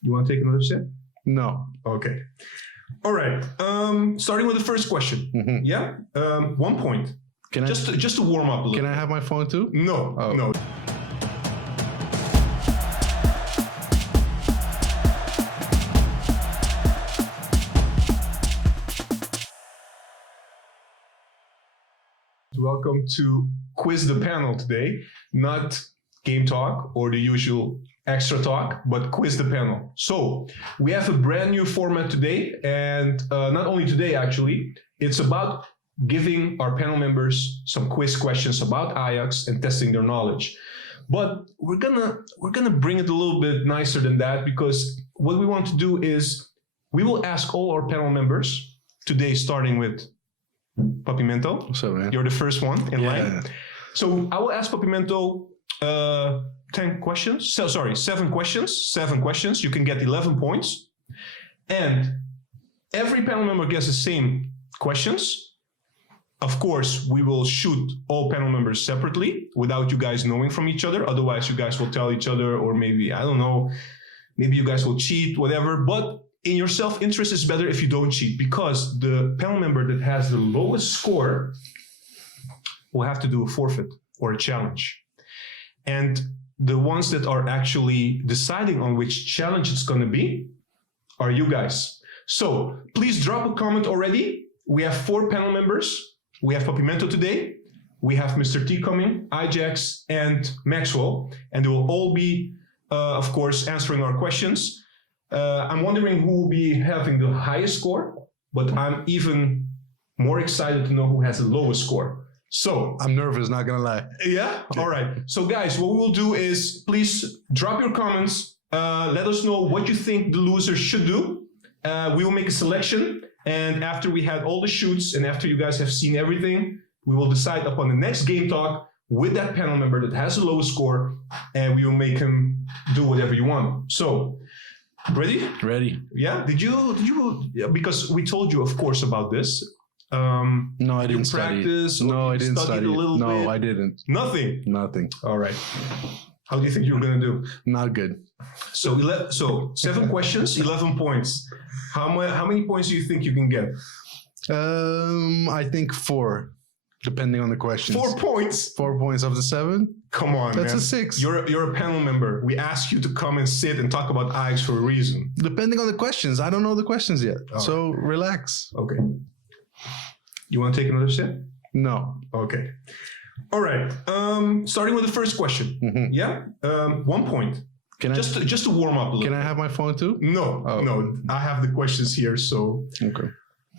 You want to take another sip? No. Okay. All right. Starting with the first question. Mm-hmm. Yeah. 1 point. Just to warm up a little. Can I have my phone too? No. Oh. No. Welcome to Quiz the Panel today. Not game talk or the usual extra talk, but Quiz the Panel. So we have a brand new format today, and not only today actually, it's about giving our panel members some quiz questions about Ajax and testing their knowledge. But we're gonna bring it a little bit nicer than that, because what we want to do is we will ask all our panel members today, starting with PapiMento. What's up, man? You're the first one in line. So I will ask PapiMento 7 questions. 7 questions. You can get 11 points. And every panel member gets the same questions. Of course, we will shoot all panel members separately without you guys knowing from each other. Otherwise, you guys will tell each other, or maybe, I don't know, maybe you guys will cheat, whatever. But in your self-interest, it's better if you don't cheat, because the panel member that has the lowest score will have to do a forfeit or a challenge. And the ones that are actually deciding on which challenge it's going to be are you guys. So please drop a comment already. We have 4 panel members. We have PapiMento today. We have Mr. T coming, Ajax, and Maxwell. And they will all be, of course, answering our questions. I'm wondering who will be having the highest score, but I'm even more excited to know who has the lowest score. So I'm nervous, not gonna lie. Yeah? All right. So guys, what we will do is please drop your comments. Let us know what you think the losers should do. We will make a selection. And after we had all the shoots and after you guys have seen everything, we will decide upon the next game talk with that panel member that has the lowest score, and we will make him do whatever you want. So, ready? Ready. Yeah? Did you, because we told you, of course, about this. No, I didn't study. No, I didn't study. A little bit? No, I didn't. Nothing? Nothing. All right. How do you think you're going to do? Not good. So 7 questions, 11 points. How many points do you think you can get? I think 4, depending on the questions. 4 points? 4 points of the 7? Come on, That's man. a 6. You're a panel member. We asked you to come and sit and talk about Ajax for a reason. Depending on the questions. I don't know the questions yet. All so relax. Okay. You want to take another sip? No. Okay. All right. Starting with the first question. Mm-hmm. Yeah. 1 point. Just to warm up a little. Can I have my phone too? No. Oh. No. I have the questions here, so. Okay.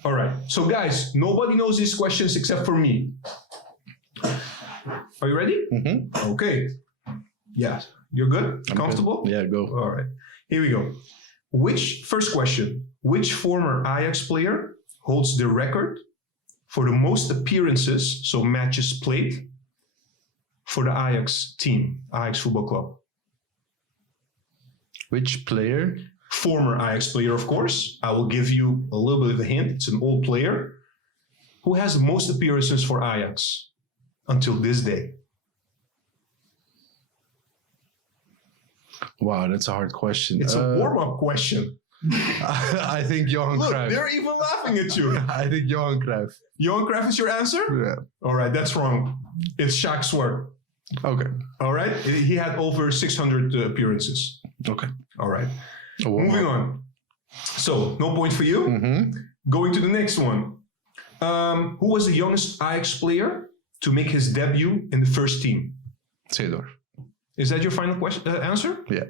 All right. So guys, nobody knows these questions except for me. Are you ready? Mm-hmm. Okay. Yeah. You're good? I'm Comfortable? Good. Yeah, go. All right. Here we go. First question. Which former Ajax player holds the record for the most appearances, so matches played, for the Ajax team, Ajax Football Club? Which player? Former Ajax player, of course. I will give you a little bit of a hint. It's an old player. Who has the most appearances for Ajax until this day? Wow, that's a hard question. It's a warm-up question. I think Johan Look, Cruyff. they're even laughing at you. I think Johan Cruyff. Johan Cruyff is your answer? Yeah. All right, that's wrong. It's Sjaak Zwart. Okay. All right. He had over 600 appearances. Okay. All right. Moving on. So, no point for you. Mm-hmm. Going to the next one. Who was the youngest Ajax player to make his debut in the first team? Seedorf. Is that your final answer? Yeah.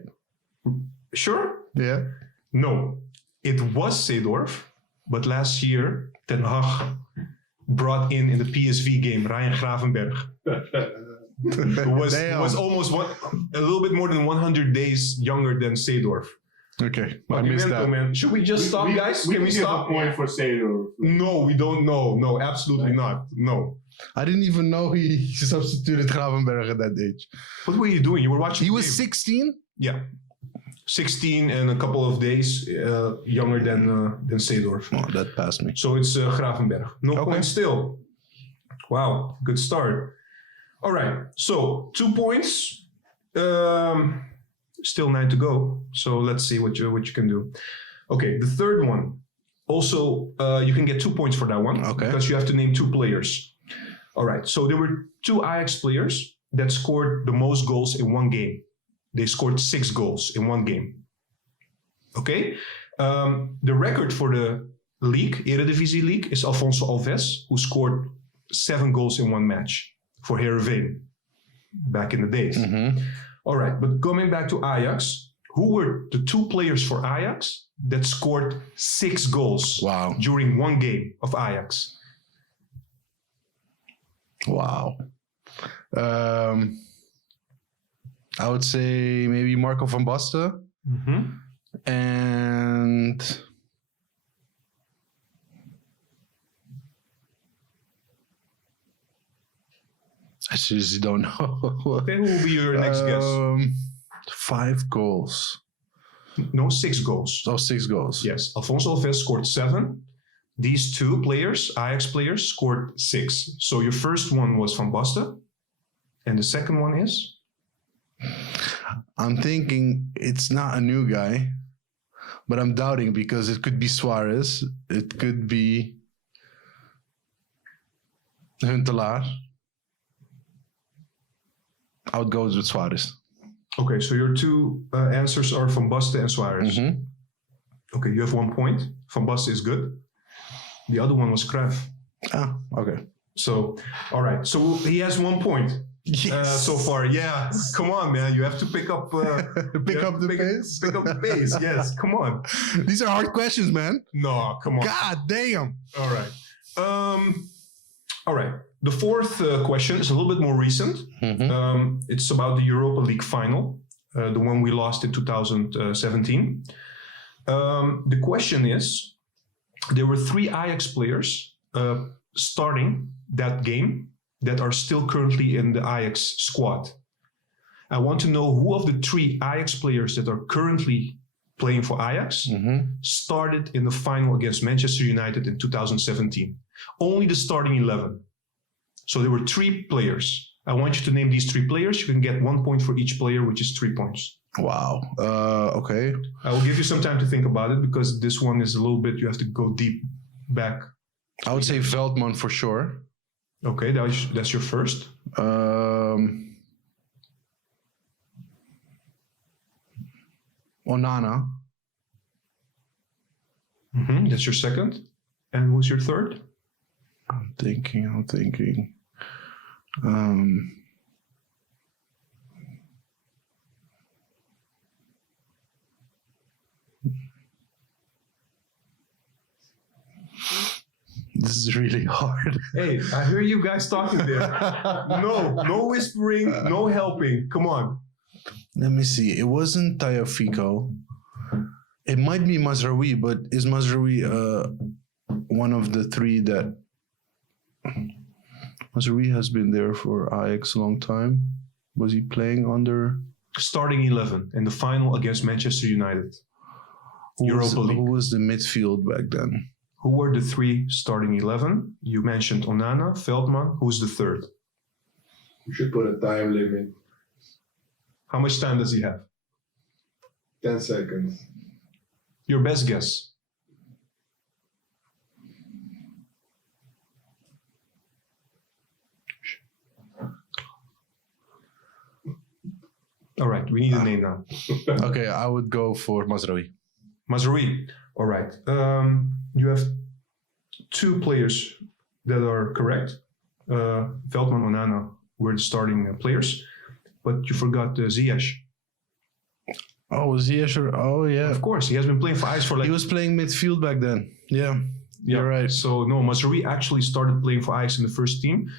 Sure? Yeah. No. It was Seedorf, but last year, Ten Hag brought in the PSV game Ryan Gravenberch. who was almost a little bit more than 100 days younger than Seedorf. Okay, I missed that. Man. Should we just stop, guys? Can we stop? Give a point for Seedorf. No, we don't know. No, absolutely not. No. I didn't even know he substituted Gravenberch at that age. What were you doing? You were watching. He the was game. 16? Yeah. 16 and a couple of days younger than Seedorf. Oh, that passed me. So it's Gravenberch. No point still. Wow, good start. All right, so 2 points. Still 9 to go. So let's see what you can do. Okay, the third one. Also, you can get 2 points for that one. Okay. Because you have to name 2 players. All right. So there were 2 Ajax players that scored the most goals in one game. They scored 6 goals in one game. Okay. The record for the league, Eredivisie League, is Alfonso Alves, who scored 7 goals in one match for Heerenveen back in the days. Mm-hmm. All right, but coming back to Ajax, who were the 2 players for Ajax that scored 6 goals during one game of Ajax? Wow. I would say maybe Marco van Basten. Mm-hmm. And I seriously don't know. Okay, who will be your next guess? 5 goals. No, 6 goals. Oh, 6 goals. Yes, Alfonso Alves scored 7. These 2 players, Ajax players, scored 6. So your first one was Van Basten, and the second one is? I'm thinking it's not a new guy, but I'm doubting because it could be Suarez. It could be Huntelaar. I would go with Suarez. Okay, so your 2 answers are Van Basten and Suarez. Mm-hmm. Okay, you have 1 point. Van Basten is good. The other one was Cruyff. Ah, okay. So, all right. So he has 1 point so far. Yeah, come on, man. You have to pick up. Pick up the pace. Pick up the pace. Yes, come on. These are hard questions, man. No, come on. God damn. All right. All right. The fourth question is a little bit more recent. Mm-hmm. It's about the Europa League Final, the one we lost in 2017. The question is, there were 3 Ajax players starting that game that are still currently in the Ajax squad. I want to know who of the 3 Ajax players that are currently playing for Ajax started in the final against Manchester United in 2017. Only the starting 11. So there were 3 players. I want you to name these 3 players. You can get 1 point for each player, which is 3 points. Wow. Okay. I will give you some time to think about it because this one is a little bit, you have to go deep back. I would say Veldman for sure. Okay, that's your first. Onana. That's your second. And who's your third? I'm thinking. This is really hard. Hey, I hear you guys talking there. No whispering, no helping. Come on. Let me see. It wasn't Tagliafico. It might be Mazraoui, but is Mazraoui one of the 3 that... Mazraoui has been there for Ajax a long time. Was he playing under... Starting 11 in the final against Manchester United. Europa League. Who was the midfield back then? Who were the 3 starting 11? You mentioned Onana, Veldman. Who's the third? You should put a time limit. How much time does he have? 10 seconds. Your best guess. All right, we need a name now. Okay, I would go for Mazraoui. Mazraoui. All right. You have 2 players that are correct. Veldman, Onana were the starting players, but you forgot Ziyech. Oh, Ziyech? Oh, yeah. Of course, he has been playing for Ajax for like... He was playing midfield back then. Yeah, you're right. So, no, Mazraoui actually started playing for Ajax in the first team.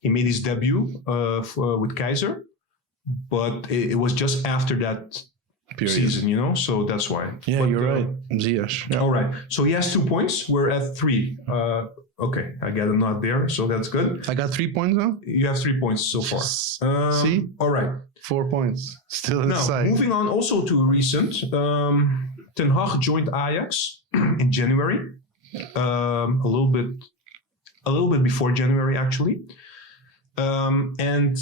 He made his debut with Kaiser, but it was just after that season, you know? So that's why. Yeah, but, you're right. Ziyech. Yeah. All right. So he has 2 points. We're at 3. Okay, I got a nod there, so that's good. I got 3 points now? You have 3 points so far. See? All right. 4 points. Still Now, inside. moving on also to recent. Ten Hag joined Ajax in January. A little bit before January, actually. And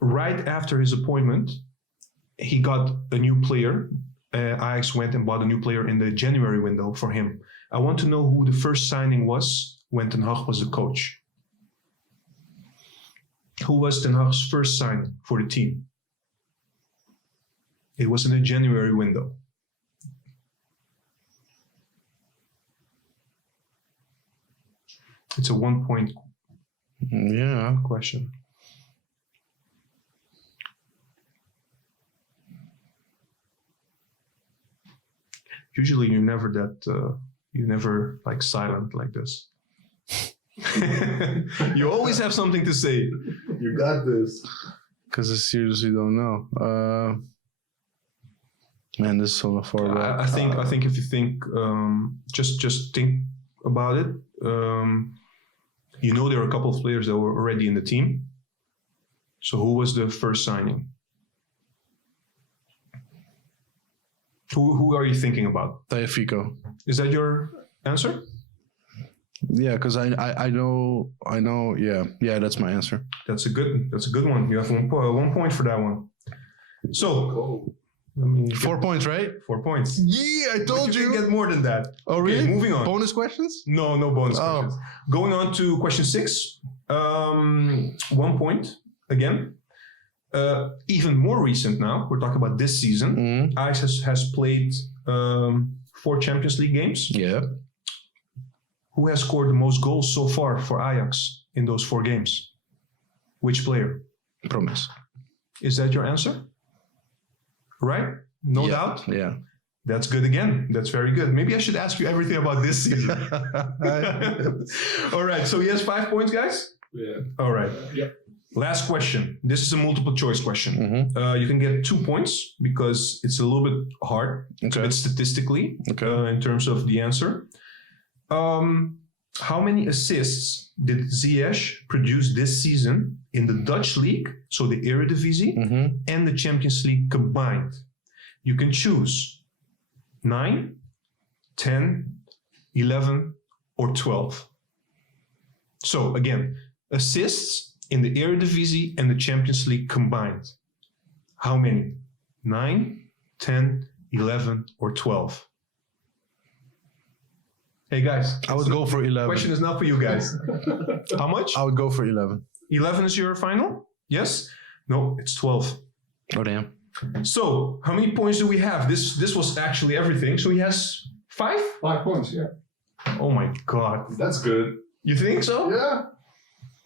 right after his appointment, he got a new player. Ajax went and bought a new player in the January window for him. I want to know who the first signing was when Ten Hag was the coach. Who was Ten Hag's first signing for the team? It was in the January window. It's a 1 point question. Usually you're never like silent like this. You always have something to say. You got this. Because I seriously don't know. Man, this is so far back. I think if you think, just think about it. You know there are a couple of players that were already in the team. So who was the first signing? Who are you thinking about? Tagliafico. Is that your answer? Yeah, because I know. Yeah, that's my answer. That's a good one. You have 1 point for that one. So, 4 points, right? 4 points. Yeah, I told But you. can get more than that. Oh, really? Okay, moving on. Bonus questions? No bonus questions. Going on to question 6. 1 point again. Even more recent now. We're talking about this season. Ajax has played 4 Champions League games. Yeah. Who has scored the most goals so far for Ajax in those 4 games? Which player? Promise. Is that your answer? Right? No doubt? Yeah. That's good again. That's very good. Maybe I should ask you everything about this season. All right. So he has 5 points, guys? Yeah. All right. Yeah. Last question. This is a multiple choice question. You can get 2 points because it's a little bit hard. It's a bit statistically in terms of the answer. How many assists did Ziyech produce this season in the Dutch league, so the eredivisie, and the Champions League combined? You can choose 9, 10, 11, or 12. So again, assists in the eredivisie and the Champions League combined. How many? 9, 10, 11, or 12? Hey guys, I would go for 11. Question is not for you guys. How much? I would go for 11. 11 is your final? Yes? No, it's 12. Oh, damn. So, how many points do we have? This was actually everything. So he has 5? 5 points, yeah. Oh my god. That's good. You think so? Yeah.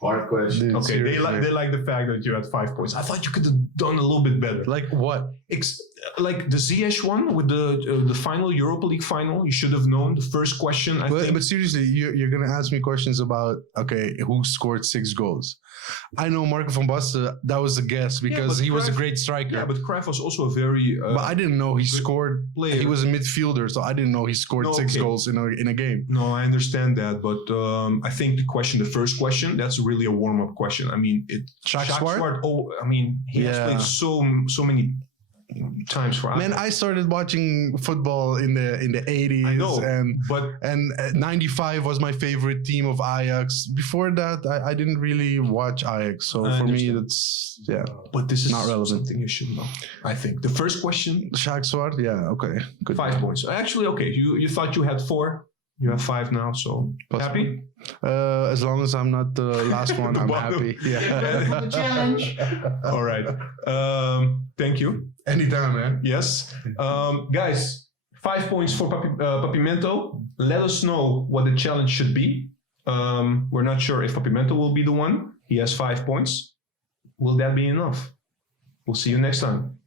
Hard question. Dude, Okay, they like the fact that you had 5 points. I thought you could have done a little bit better. Like what? Like the Ziyech one with the final Europa League final. You should have known the first question. I think. But seriously, you're gonna ask me questions about who scored 6 goals? I know Marco van Basten. That was a guess because he was a great striker. Yeah, but Cruyff was also a very. But I didn't know he scored. Player. He was a midfielder, so I didn't know he scored 6 goals in a game. No, I understand that, but I think the first question, that's really a warm-up question. I mean, Sjaak Zwart? Oh, I mean, he has played so many times for Ajax. Man, I started watching football in the 80s. I know, and 95 was my favorite team of Ajax. Before that, I didn't really watch Ajax. So for me, that's But this is not relevant. Something you should know. I think the first question. Sjaak Zwart, yeah, okay, good. 5 points. Actually, okay. You thought you had 4. You have 5 now. So happy? As long as I'm not the last one, I'm happy. Yeah. The challenge. All right. Thank you. Anytime, man. Yes. Guys, 5 points for PapiMento. Let us know what the challenge should be. We're not sure if PapiMento will be the one. He has 5 points. Will that be enough? We'll see you next time.